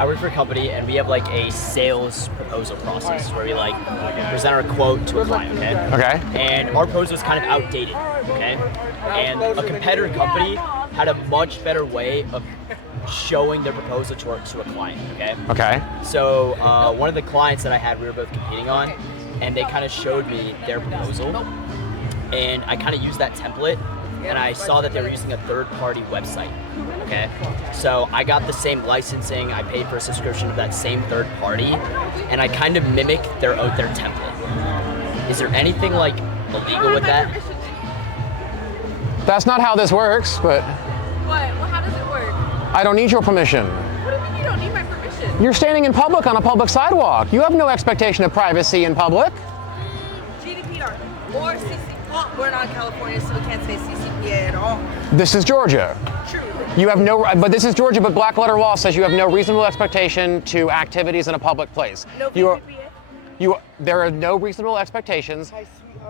I work for a company, and we have like a sales proposal process where we like present our quote to a client, okay? Okay. And our proposal is kind of outdated, okay? And a competitor company had a much better way of showing their proposal to a client, okay? Okay. So one of the clients that I had, we were both competing on, and they kind of showed me their proposal, and I kind of used that template, and I saw that they were using a third-party website, okay? So I got the same licensing, I paid for a subscription of that same third party, and I kind of mimicked their template. Is there anything like illegal with that? That's not how this works, but... What? Well, how does it work? I don't need your permission. What do you mean you don't need my permission? You're standing in public on a public sidewalk. You have no expectation of privacy in public. GDPR or CC. Well, we're not in California, so we can't say CCPA at all. This is Georgia. True. You have no, but this is Georgia, but black letter law says you have no reasonable expectation to activities in a public place. No There are no reasonable expectations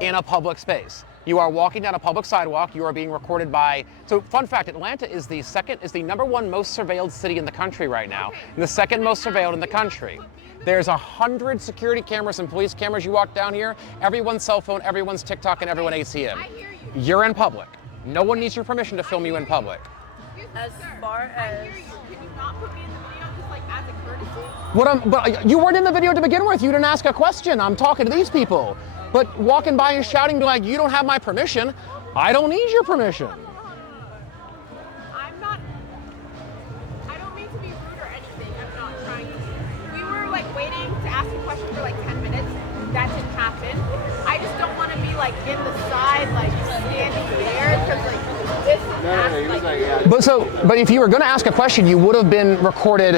in a public space. You are walking down a public sidewalk, you are being recorded by, so fun fact, Atlanta is the number one most surveilled city in the country right now, and the second most surveilled in the country. There's 100 security cameras and police cameras. You walk down here, everyone's cell phone, everyone's TikTok, and everyone ATM. I hear you. You're in public. No one needs your permission to film you in public. As far as... Can you not put me in the video just like as a courtesy? But you weren't in the video to begin with. You didn't ask a question. I'm talking to these people. But walking by and shouting like, you don't have my permission, I don't need your permission. I don't mean to be rude or anything. I'm not trying to. We were like waiting to ask a question for like 10 minutes. That didn't happen. I just don't want to be like in the side, like standing there, because like this is But if you were going to ask a question, you would have been recorded.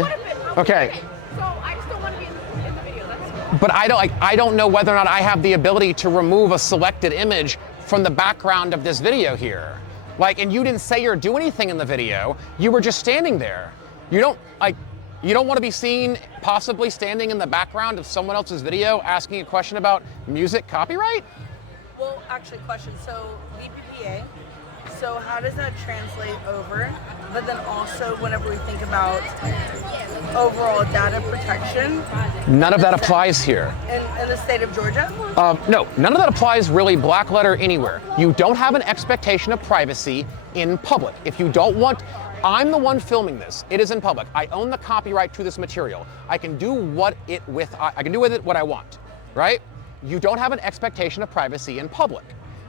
Okay. So I just don't want to be in the video. That's But I don't know whether or not I have the ability to remove a selected image from the background of this video here. And you didn't say or do anything in the video. You were just standing there. You don't want to be seen possibly standing in the background of someone else's video asking a question about music copyright? Well, actually, question. So VPPA. So how does that translate over? But then also, whenever we think about overall data protection, None of that applies here. in the state of Georgia. No, none of that applies really black letter anywhere. You don't have an expectation of privacy in public. If you don't want, I'm the one filming this. It is in public. I own the copyright to this material. I can do with it what I want, right? You don't have an expectation of privacy in public.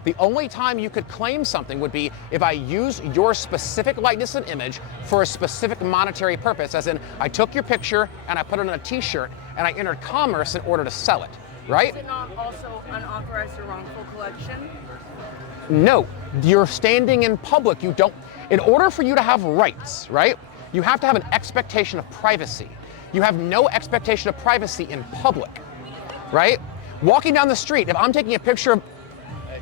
The only time you could claim something would be if I use your specific likeness and image for a specific monetary purpose, as in I took your picture and I put it on a t-shirt and I entered commerce in order to sell it, right? Is it not also unauthorized or wrongful collection? No, you're standing in public. In order for you to have rights, right, you have to have an expectation of privacy. You have no expectation of privacy in public, right? Walking down the street, if I'm taking a picture of,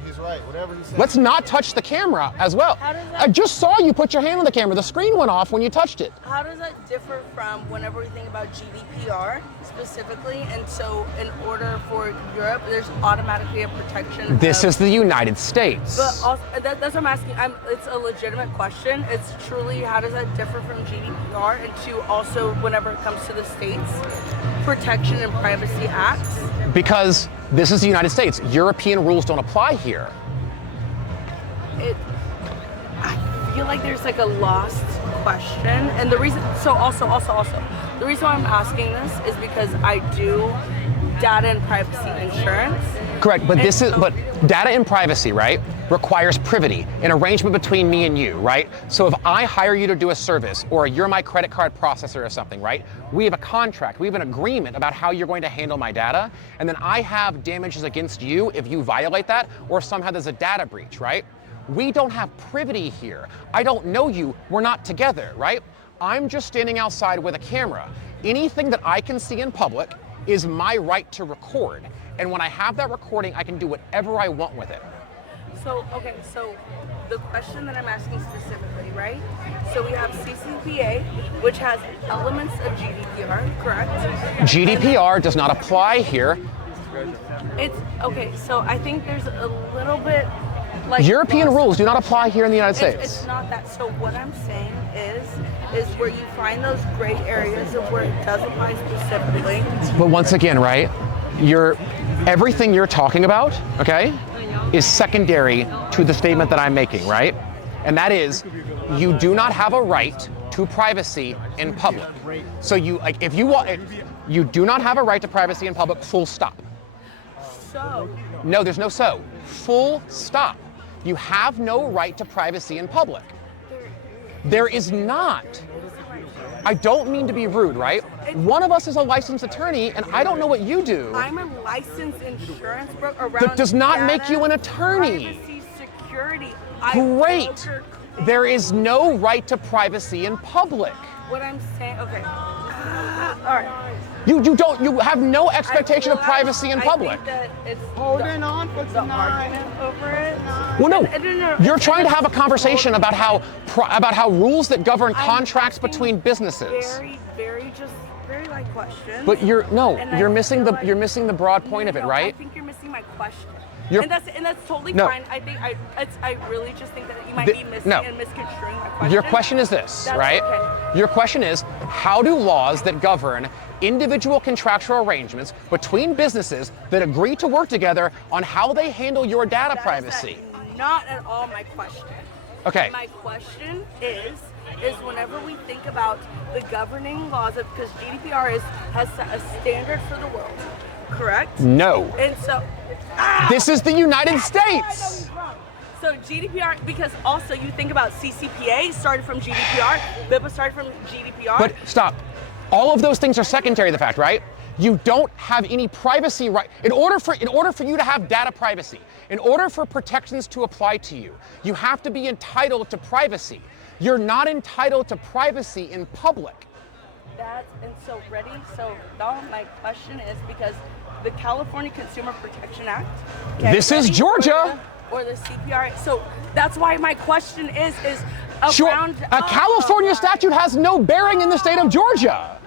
He's right. Whatever he said. let's not touch the camera as well. How does that- I just saw you put your hand on the camera. The screen went off when you touched it. How does that differ from whenever we think about GDPR specifically? And so in order for Europe, there's automatically a protection. This is the United States. But also, that's what I'm asking. It's a legitimate question. It's truly, how does that differ from GDPR? And to also, whenever it comes to the states, protection and privacy acts? Because this is the United States. European rules don't apply here. I feel like there's like a lost question. And the reason, so also, the reason why I'm asking this is because I do data and privacy insurance. Correct, but but data and privacy, right, requires privity, an arrangement between me and you, right? So if I hire you to do a service, or you're my credit card processor or something, right, we have a contract, we have an agreement about how you're going to handle my data, and then I have damages against you if you violate that, or somehow there's a data breach, right? We don't have privity here. I don't know you, we're not together, right? I'm just standing outside with a camera. Anything that I can see in public is my right to record. And when I have that recording, I can do whatever I want with it. So, okay, so the question that I'm asking specifically, right? So we have CCPA, which has elements of GDPR, correct? GDPR does not apply here. It's, okay, so I think there's a little bit like European laws. rules do not apply here in the United States. It's not that. So what I'm saying is where you find those gray areas of where it does apply specifically. But once again, right, everything you're talking about, okay, is secondary to the statement that I'm making, right? And that is, you do not have a right to privacy in public. So if you want, you do not have a right to privacy in public, full stop. So. No, there's no so. Full stop. You have no right to privacy in public. There is not. I don't mean to be rude, right? One of us is a licensed attorney, and I don't know what you do. I'm a licensed insurance broker around That does not data, make you an attorney. Privacy, security. Great. There is no right to privacy in public. What I'm saying, okay. All right. You have no expectation of privacy in public. I think that it's Holding on for the argument over it. Well, no, No, you're trying to have a conversation about how rules that govern I'm contracts asking between businesses. Very light questions. But you're missing feel you're missing the broad point of it, No, right? I think you're missing my question. You're- And that's totally No. fine. I really just think that you might be missing no. and misconstruing my question. Your question is this, That's right? okay. Your question is, how do laws that govern individual contractual arrangements between businesses that agree to work together on how they handle your data privacy? Not at all my question. Okay. My question is whenever we think about the governing laws of, because GDPR has set a standard for the world, correct? No. And so, This is the United States. So GDPR, because also you think about CCPA started from GDPR, BIPA started from GDPR. But stop. All of those things are secondary to the fact, right? You don't have any privacy right. In order for you to have data privacy, in order for protections to apply to you, you have to be entitled to privacy. You're not entitled to privacy in public. So now my question is, because the California Consumer Protection Act. This is Georgia. Or the CPR. So that's why my question is Sure, around. a California statute has no bearing in the state of Georgia.